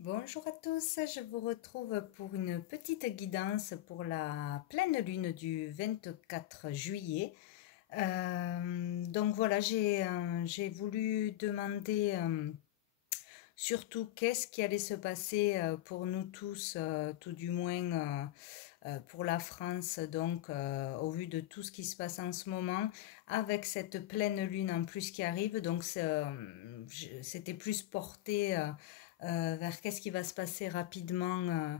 Bonjour à tous, je vous retrouve pour une petite guidance pour la pleine lune du 24 juillet. Donc voilà, j'ai voulu demander surtout qu'est-ce qui allait se passer pour nous tous, tout du moins pour la France, donc au vu de tout ce qui se passe en ce moment, avec cette pleine lune en plus qui arrive, donc c'était plus porté vers qu'est-ce qui va se passer rapidement.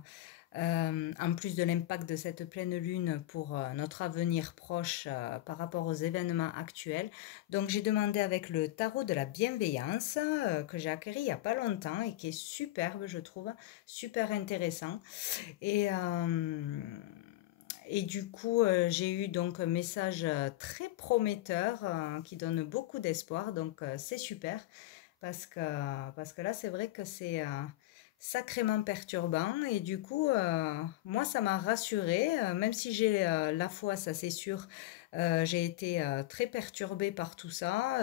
En plus de l'impact de cette pleine lune pour notre avenir proche par rapport aux événements actuels. Donc j'ai demandé avec le tarot de la bienveillance que j'ai acquis il n'y a pas longtemps et qui est superbe, je trouve, super intéressant. Et, euh, et du coup, j'ai eu donc un message très prometteur qui donne beaucoup d'espoir. Donc c'est super parce que là, c'est vrai que c'est sacrément perturbant. Et du coup, moi, ça m'a rassurée. Même si j'ai la foi, ça c'est sûr, j'ai été très perturbée par tout ça,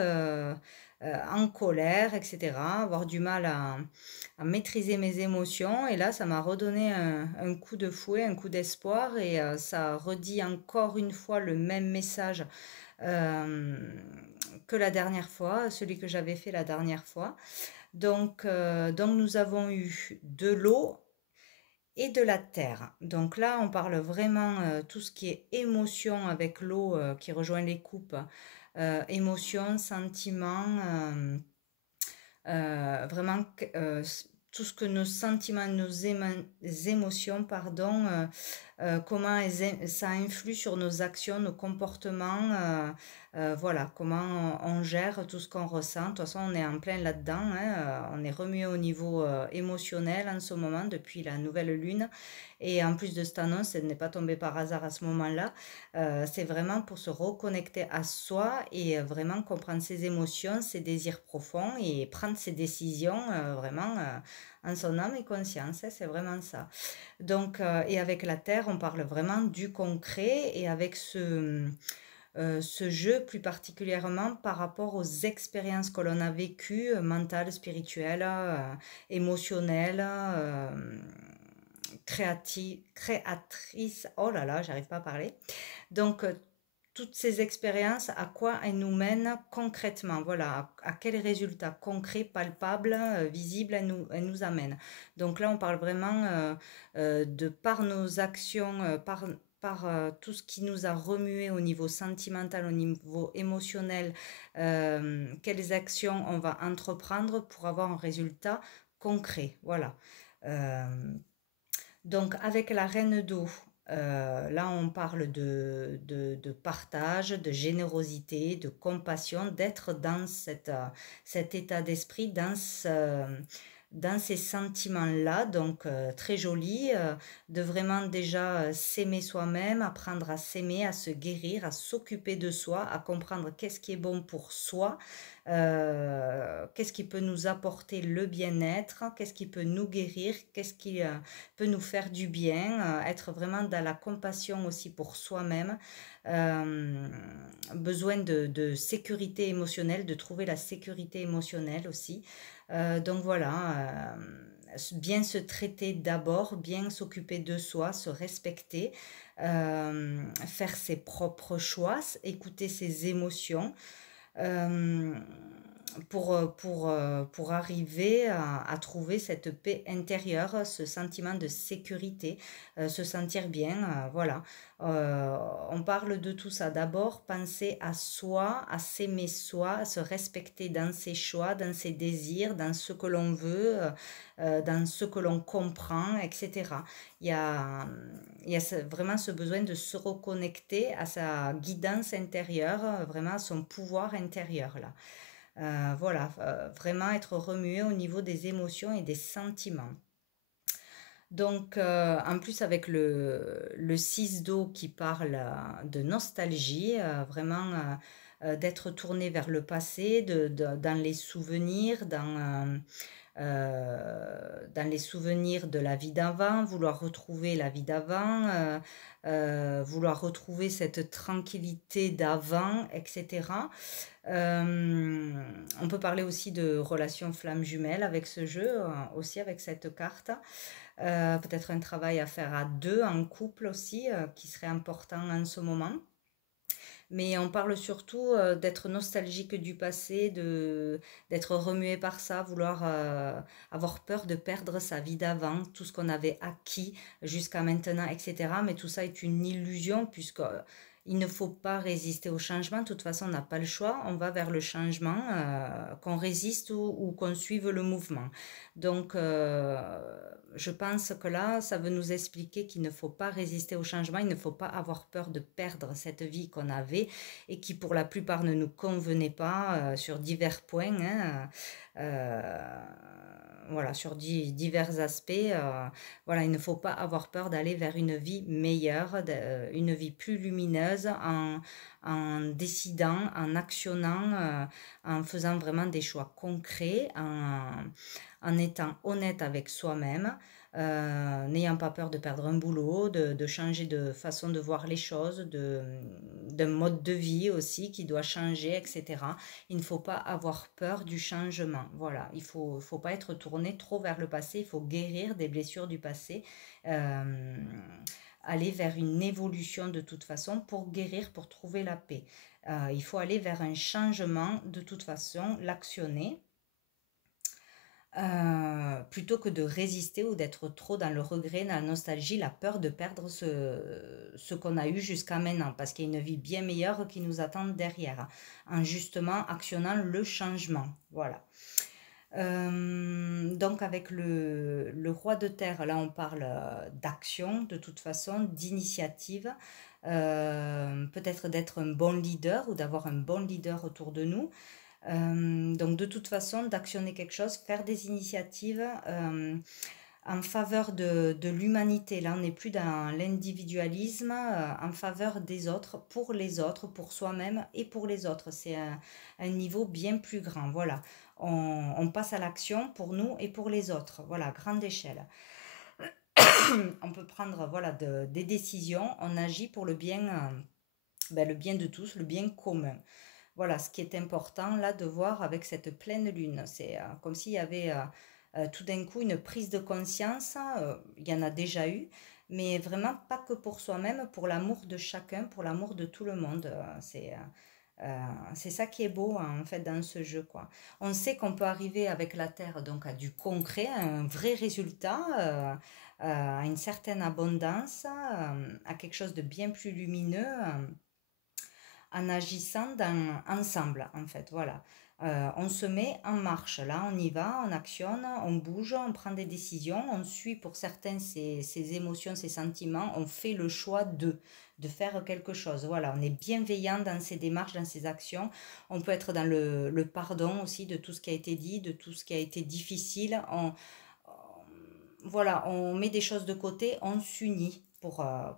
en colère, etc. Avoir du mal à maîtriser mes émotions. Et là, ça m'a redonné un coup de fouet, un coup d'espoir. Et ça redit encore une fois le même message euh, que la dernière fois, celui que j'avais fait la dernière fois. Donc nous avons eu de l'eau et de la terre. Donc là, on parle vraiment tout ce qui est émotion avec l'eau qui rejoint les coupes. Émotion, sentiment, vraiment tout ce que nos sentiments, émotions, pardon, comment ça influe sur nos actions, nos comportements, voilà, comment on gère tout ce qu'on ressent. De toute façon, on est en plein là-dedans, hein, on est remué au niveau émotionnel en ce moment depuis la nouvelle lune. Et en plus de cette annonce, elle n'est pas tombée par hasard à ce moment-là. C'est vraiment pour se reconnecter à soi et vraiment comprendre ses émotions, ses désirs profonds et prendre ses décisions vraiment en son âme et conscience. Hein, c'est vraiment ça. Donc, et avec la Terre, on parle vraiment du concret et avec ce jeu plus particulièrement par rapport aux expériences que l'on a vécues, mentales, spirituelles, émotionnelles, créatrices. Oh là là, j'arrive pas à parler. Donc, toutes ces expériences, à quoi elles nous mènent concrètement, voilà, à quels résultats concrets, palpables, visibles elles nous amènent. Donc là, on parle vraiment de par nos actions, par tout ce qui nous a remué au niveau sentimental, au niveau émotionnel, quelles actions on va entreprendre pour avoir un résultat concret. Voilà. Euh, donc avec la reine d'eau, là on parle de partage, de générosité, de compassion, d'être dans cet état d'esprit, dans ces sentiments-là, donc très joli, de vraiment déjà s'aimer soi-même, apprendre à s'aimer, à se guérir, à s'occuper de soi, à comprendre qu'est-ce qui est bon pour soi, qu'est-ce qui peut nous apporter le bien-être, qu'est-ce qui peut nous guérir, qu'est-ce qui peut nous faire du bien, être vraiment dans la compassion aussi pour soi-même, euh, besoin de sécurité émotionnelle, de trouver la sécurité émotionnelle aussi. Donc voilà, bien se traiter d'abord, bien s'occuper de soi, se respecter, faire ses propres choix, écouter ses émotions. Euh, pour arriver à trouver cette paix intérieure, ce sentiment de sécurité, se sentir bien, voilà. On parle de tout ça. D'abord, penser à soi, à s'aimer soi, à se respecter dans ses choix, dans ses désirs, dans ce que l'on veut, dans ce que l'on comprend, etc. Il y a, vraiment ce besoin de se reconnecter à sa guidance intérieure, vraiment à son pouvoir intérieur, là. Voilà, vraiment être remué au niveau des émotions et des sentiments. Donc, en plus avec le 6 d'eau qui parle de nostalgie, vraiment d'être tourné vers le passé, dans les souvenirs, dans les souvenirs de la vie d'avant, vouloir retrouver la vie d'avant, vouloir retrouver cette tranquillité d'avant, etc. On peut parler aussi de relations flammes jumelles avec ce jeu, aussi avec cette carte. Peut-être un travail à faire à deux, en couple aussi, qui serait important en ce moment. Mais on parle surtout d'être nostalgique du passé, d'être remué par ça, vouloir avoir peur de perdre sa vie d'avant, tout ce qu'on avait acquis jusqu'à maintenant, etc. Mais tout ça est une illusion puisque il ne faut pas résister au changement. De toute façon, on n'a pas le choix. On va vers le changement, qu'on résiste ou qu'on suive le mouvement. Donc, je pense que là, ça veut nous expliquer qu'il ne faut pas résister au changement, il ne faut pas avoir peur de perdre cette vie qu'on avait et qui pour la plupart ne nous convenait pas sur divers points, hein, euh, voilà, sur divers aspects. Voilà, il ne faut pas avoir peur d'aller vers une vie meilleure, une vie plus lumineuse en décidant, en actionnant, en faisant vraiment des choix concrets, en étant honnête avec soi-même, n'ayant pas peur de perdre un boulot, de changer de façon de voir les choses, d'un mode de vie aussi qui doit changer, etc. Il ne faut pas avoir peur du changement. Voilà, il faut pas être tourné trop vers le passé, il faut guérir des blessures du passé. Euh, Aller vers une évolution de toute façon pour guérir, pour trouver la paix. Il faut aller vers un changement de toute façon, l'actionner plutôt que de résister ou d'être trop dans le regret, dans la nostalgie, la peur de perdre ce qu'on a eu jusqu'à maintenant, parce qu'il y a une vie bien meilleure qui nous attend derrière, en justement actionnant le changement. Voilà. Donc avec le roi de terre, là on parle d'action de toute façon, d'initiative, peut-être d'être un bon leader ou d'avoir un bon leader autour de nous. Donc de toute façon, d'actionner quelque chose, faire des initiatives en faveur de l'humanité. Là, on n'est plus dans l'individualisme, en faveur des autres, pour soi-même et pour les autres. C'est un niveau bien plus grand. Voilà, on passe à l'action pour nous et pour les autres. Voilà, grande échelle. On peut prendre voilà, des décisions, on agit pour le bien de tous, le bien commun. Voilà ce qui est important là de voir avec cette pleine lune. C'est comme s'il y avait tout d'un coup une prise de conscience. Il y en a déjà eu, mais vraiment pas que pour soi-même, pour l'amour de chacun, pour l'amour de tout le monde. C'est ça qui est beau hein, en fait dans ce jeu quoi. On sait qu'on peut arriver avec la Terre donc à du concret, à un vrai résultat, à une certaine abondance, à quelque chose de bien plus lumineux. En agissant ensemble, en fait, voilà. On se met en marche, là, on y va, on actionne, on bouge, on prend des décisions, on suit pour certains ses émotions, ses sentiments, on fait le choix de faire quelque chose. Voilà, on est bienveillant dans ses démarches, dans ses actions. On peut être dans le pardon aussi de tout ce qui a été dit, de tout ce qui a été difficile. Voilà, on met des choses de côté, on s'unit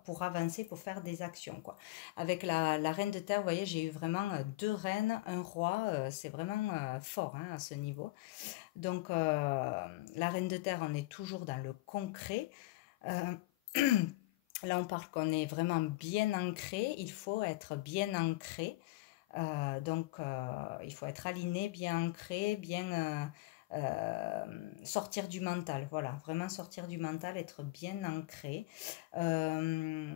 pour avancer, pour faire des actions, quoi. Avec la reine de terre, vous voyez, j'ai eu vraiment deux reines, un roi, c'est vraiment fort hein, à ce niveau. Donc, la reine de terre, on est toujours dans le concret. Euh, Là, on parle qu'on est vraiment bien ancré, il faut être bien ancré. Il faut être aligné, bien ancré, bien sortir du mental. Voilà, vraiment sortir du mental, être bien ancré. Euh,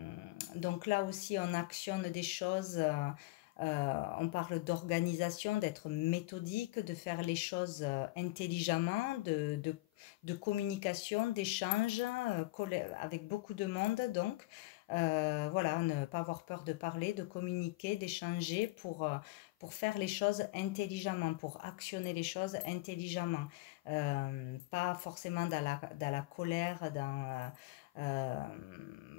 donc là aussi, on actionne des choses. On parle d'organisation, d'être méthodique, de faire les choses intelligemment, de communication, d'échange avec beaucoup de monde. Donc, voilà, ne pas avoir peur de parler, de communiquer, d'échanger pour faire les choses intelligemment, pour actionner les choses intelligemment. Pas forcément dans la colère, euh,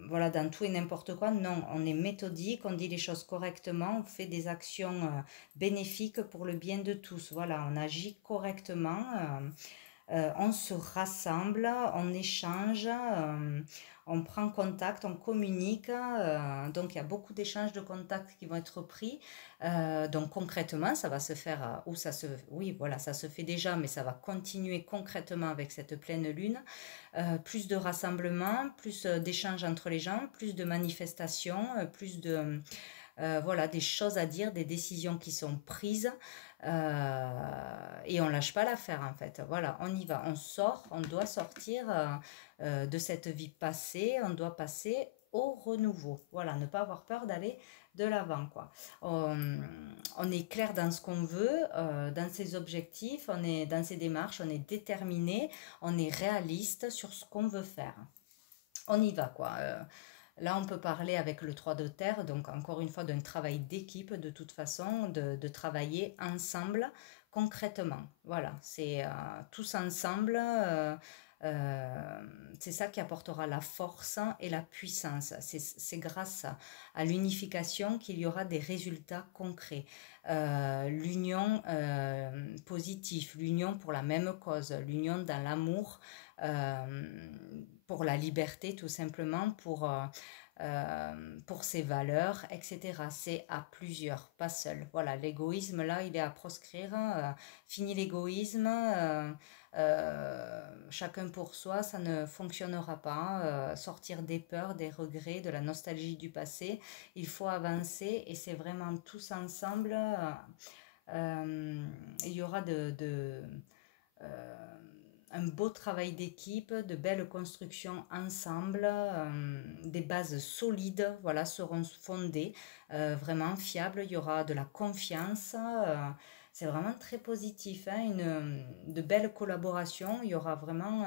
voilà, dans tout et n'importe quoi. Non, on est méthodique, on dit les choses correctement, on fait des actions bénéfiques pour le bien de tous. Voilà, on agit correctement. On se rassemble, on échange, on prend contact, on communique. Donc il y a beaucoup d'échanges de contacts qui vont être pris. Donc concrètement, ça va se faire, oui, voilà, ça se fait déjà, mais ça va continuer concrètement avec cette pleine lune. Plus de rassemblements, plus d'échanges entre les gens, plus de manifestations, plus de voilà, des choses à dire, des décisions qui sont prises. Et on lâche pas l'affaire en fait. Voilà, on y va, on sort, on doit sortir de cette vie passée, on doit passer au renouveau. Voilà, ne pas avoir peur d'aller de l'avant, quoi. On est clair dans ce qu'on veut, dans ses objectifs, on est dans ses démarches, on est déterminé, on est réaliste sur ce qu'on veut faire. On y va, quoi. Là, on peut parler avec le 3 de terre, donc encore une fois d'un travail d'équipe, de toute façon, de travailler ensemble concrètement. Voilà, c'est tous ensemble, c'est ça qui apportera la force et la puissance. C'est grâce à l'unification qu'il y aura des résultats concrets. L'union positive, l'union pour la même cause, l'union dans l'amour, pour la liberté tout simplement, pour ses valeurs, etc. C'est à plusieurs, pas seul. Voilà, l'égoïsme là, il est à proscrire. Fini l'égoïsme. Chacun pour soi, ça ne fonctionnera pas. Sortir des peurs, des regrets, de la nostalgie du passé. Il faut avancer et c'est vraiment tous ensemble. Il y aura un beau travail d'équipe, de belles constructions ensemble, des bases solides, voilà, seront fondées, vraiment fiables. Il y aura de la confiance. C'est vraiment très positif, hein, de belles collaborations. Il y aura vraiment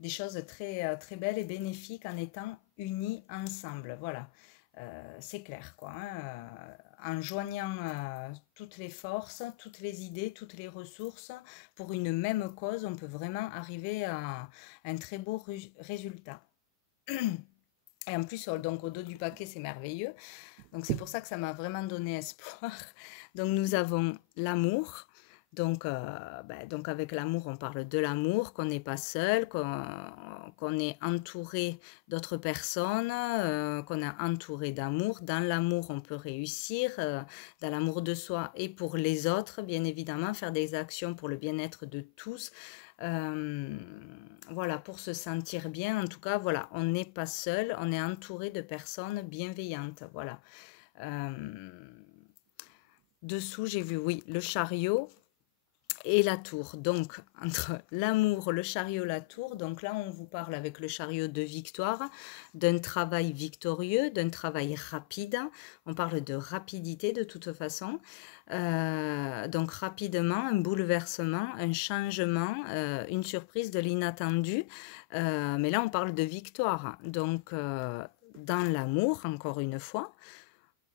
des choses très belles et bénéfiques en étant unis ensemble. Voilà, c'est clair, quoi, hein. En joignant toutes les forces, toutes les idées, toutes les ressources pour une même cause, on peut vraiment arriver à un très beau résultat. Et en plus, donc au dos du paquet, c'est merveilleux. Donc c'est pour ça que ça m'a vraiment donné espoir. Donc nous avons l'amour. Donc avec l'amour, on parle de l'amour, qu'on n'est pas seul, qu'on est entouré d'autres personnes, qu'on est entouré d'amour. Dans l'amour, on peut réussir, dans l'amour de soi et pour les autres, bien évidemment, faire des actions pour le bien-être de tous. Voilà, pour se sentir bien. En tout cas, voilà, on n'est pas seul, on est entouré de personnes bienveillantes. Voilà. Dessous, j'ai vu, oui, le chariot et la tour. Donc, entre l'amour, le chariot, la tour, donc là, on vous parle avec le chariot de victoire, d'un travail victorieux, d'un travail rapide. On parle de rapidité de toute façon. Donc, rapidement, un bouleversement, un changement, une surprise de l'inattendu. Mais là, on parle de victoire. Donc, dans l'amour, encore une fois,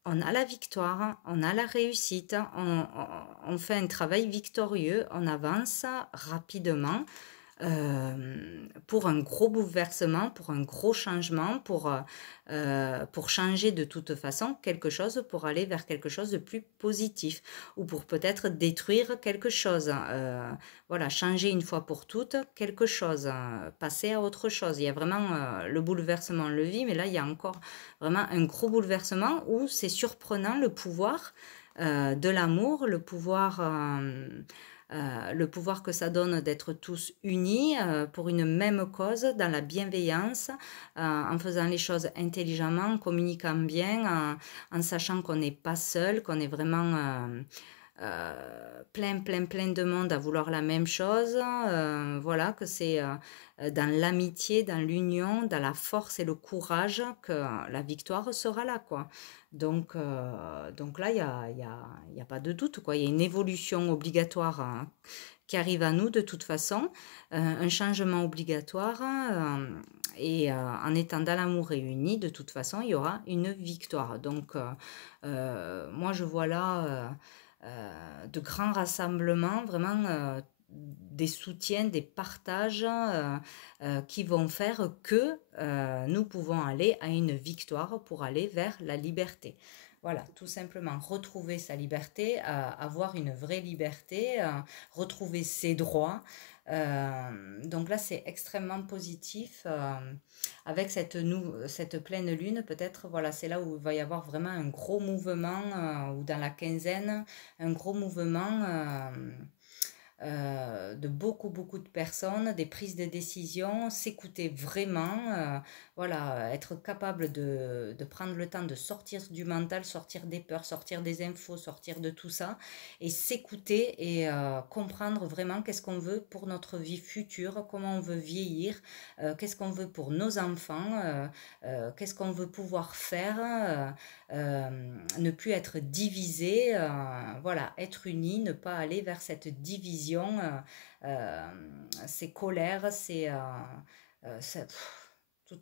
on a la victoire, on a la réussite, on fait un travail victorieux, on avance rapidement pour un gros bouleversement, pour un gros changement, pour changer de toute façon quelque chose, pour aller vers quelque chose de plus positif ou pour peut-être détruire quelque chose. Voilà, changer une fois pour toutes quelque chose, passer à autre chose. Il y a vraiment le bouleversement, on le vit, mais là, il y a encore vraiment un gros bouleversement où c'est surprenant le pouvoir de l'amour, le pouvoir que ça donne d'être tous unis pour une même cause, dans la bienveillance, en faisant les choses intelligemment, en communiquant bien, en sachant qu'on n'est pas seul, qu'on est vraiment plein de monde à vouloir la même chose. Voilà, que c'est dans l'amitié, dans l'union, dans la force et le courage que la victoire sera là, quoi. Donc là, il y a pas de doute, quoi. Il y a une évolution obligatoire qui arrive à nous de toute façon, un changement obligatoire, et en étant dans l'amour réuni, de toute façon, il y aura une victoire. Donc, moi, je vois là de grands rassemblements, vraiment des soutiens, des partages qui vont faire que nous pouvons aller à une victoire pour aller vers la liberté. Voilà, tout simplement retrouver sa liberté, avoir une vraie liberté, retrouver ses droits. Donc là, c'est extrêmement positif. Avec cette pleine lune, peut-être, voilà, c'est là où il va y avoir vraiment un gros mouvement, ou dans la quinzaine, un gros mouvement de beaucoup, beaucoup de personnes, des prises de décision, s'écouter vraiment, voilà, être capable de prendre le temps de sortir du mental, sortir des peurs, sortir des infos, sortir de tout ça, et s'écouter et comprendre vraiment qu'est-ce qu'on veut pour notre vie future, comment on veut vieillir, qu'est-ce qu'on veut pour nos enfants, qu'est-ce qu'on veut pouvoir faire, ne plus être divisé, voilà, être uni, ne pas aller vers cette division, ces colères, tout,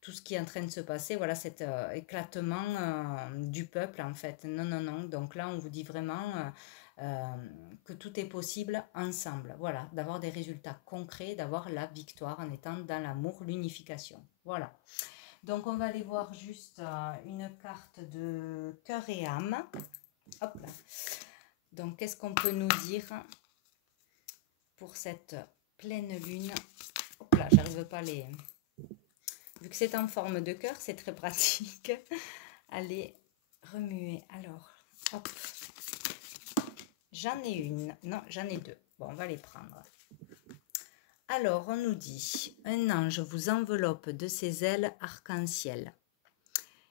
tout ce qui est en train de se passer, voilà, cet éclatement du peuple en fait. Non, non, non. Donc là, on vous dit vraiment que tout est possible ensemble. Voilà, d'avoir des résultats concrets, d'avoir la victoire en étant dans l'amour, l'unification. Voilà. Donc on va aller voir juste une carte de cœur et âme. Hop là. Donc qu'est-ce qu'on peut nous dire pour cette pleine lune? Hop là, j'arrive pas à les... Vu que c'est en forme de cœur, c'est très pratique. Allez, remuer. Alors, hop. J'en ai une. Non, j'en ai deux. Bon, on va les prendre. Alors, on nous dit, un ange vous enveloppe de ses ailes arc-en-ciel.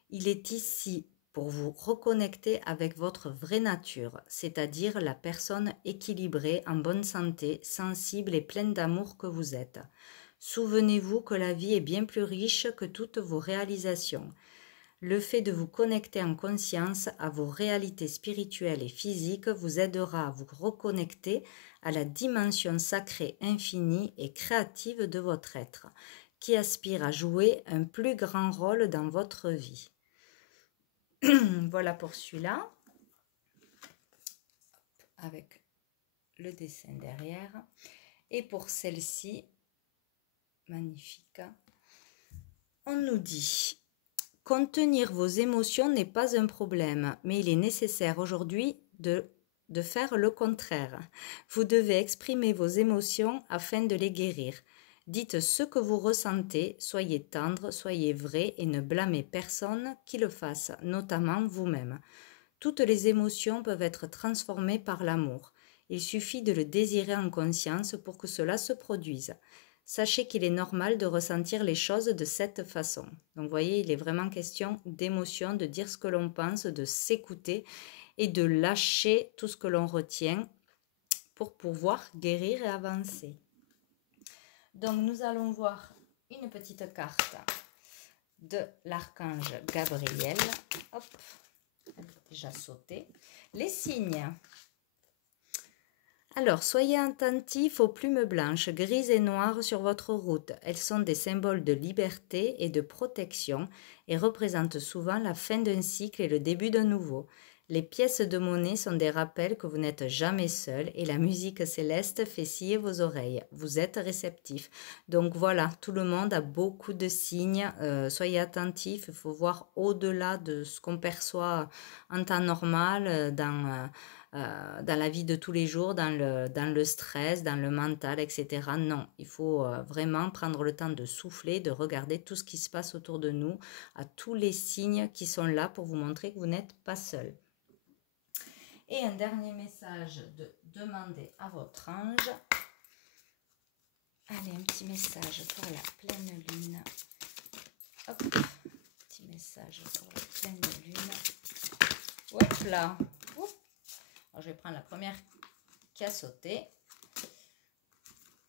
Il est ici pour vous reconnecter avec votre vraie nature, c'est-à-dire la personne équilibrée, en bonne santé, sensible et pleine d'amour que vous êtes. Souvenez-vous que la vie est bien plus riche que toutes vos réalisations. Le fait de vous connecter en conscience à vos réalités spirituelles et physiques vous aidera à vous reconnecter à la dimension sacrée, infinie et créative de votre être, qui aspire à jouer un plus grand rôle dans votre vie. Voilà pour celui-là, avec le dessin derrière. Et pour celle-ci, magnifique, on nous dit: contenir vos émotions n'est pas un problème, mais il est nécessaire aujourd'hui de faire le contraire. Vous devez exprimer vos émotions afin de les guérir. Dites ce que vous ressentez, soyez tendre, soyez vrai et ne blâmez personne qui le fasse, notamment vous-même. Toutes les émotions peuvent être transformées par l'amour. Il suffit de le désirer en conscience pour que cela se produise. Sachez qu'il est normal de ressentir les choses de cette façon. Donc vous voyez, il est vraiment question d'émotion, de dire ce que l'on pense, de s'écouter et de lâcher tout ce que l'on retient pour pouvoir guérir et avancer. Donc nous allons voir une petite carte de l'archange Gabriel. Hop, elle est déjà sautée. Les signes. Alors, soyez attentifs aux plumes blanches, grises et noires sur votre route. Elles sont des symboles de liberté et de protection et représentent souvent la fin d'un cycle et le début d'un nouveau. Les pièces de monnaie sont des rappels que vous n'êtes jamais seul et la musique céleste fait scier vos oreilles. Vous êtes réceptif. Donc voilà, tout le monde a beaucoup de signes. Soyez attentifs, il faut voir au-delà de ce qu'on perçoit en temps normal, dans la vie de tous les jours, dans le stress, dans le mental, etc. Non, il faut vraiment prendre le temps de souffler, de regarder tout ce qui se passe autour de nous, à tous les signes qui sont là pour vous montrer que vous n'êtes pas seul. Et un dernier message de demander à votre ange. Allez, un petit message pour la pleine lune. Hop, petit message pour la pleine lune. Hop là. Alors, je vais prendre la première qui a sauté.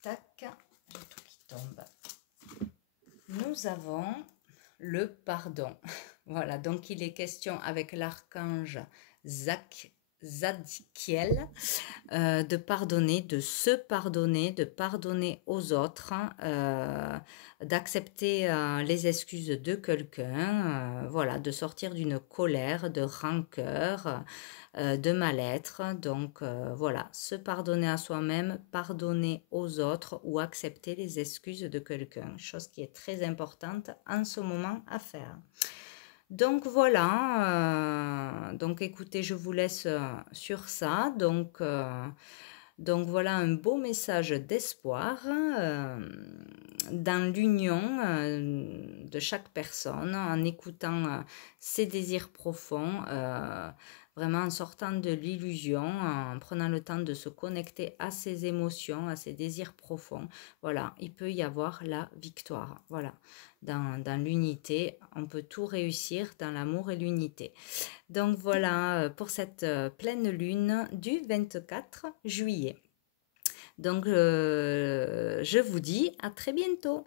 Tac, j'ai tout qui tombe. Nous avons le pardon. Voilà, donc il est question avec l'archange Zadkiel de pardonner, de se pardonner, de pardonner aux autres, d'accepter les excuses de quelqu'un, voilà, de sortir d'une colère, de rancœur, de mal-être. Donc voilà, se pardonner à soi-même, pardonner aux autres ou accepter les excuses de quelqu'un, chose qui est très importante en ce moment à faire. Donc voilà, donc écoutez, je vous laisse sur ça. Donc voilà un beau message d'espoir dans l'union de chaque personne, en écoutant ses désirs profonds. vraiment en sortant de l'illusion, en prenant le temps de se connecter à ses émotions, à ses désirs profonds, voilà, il peut y avoir la victoire. Voilà, dans l'unité, on peut tout réussir dans l'amour et l'unité. Donc voilà pour cette pleine lune du 24 juillet. Donc je vous dis à très bientôt.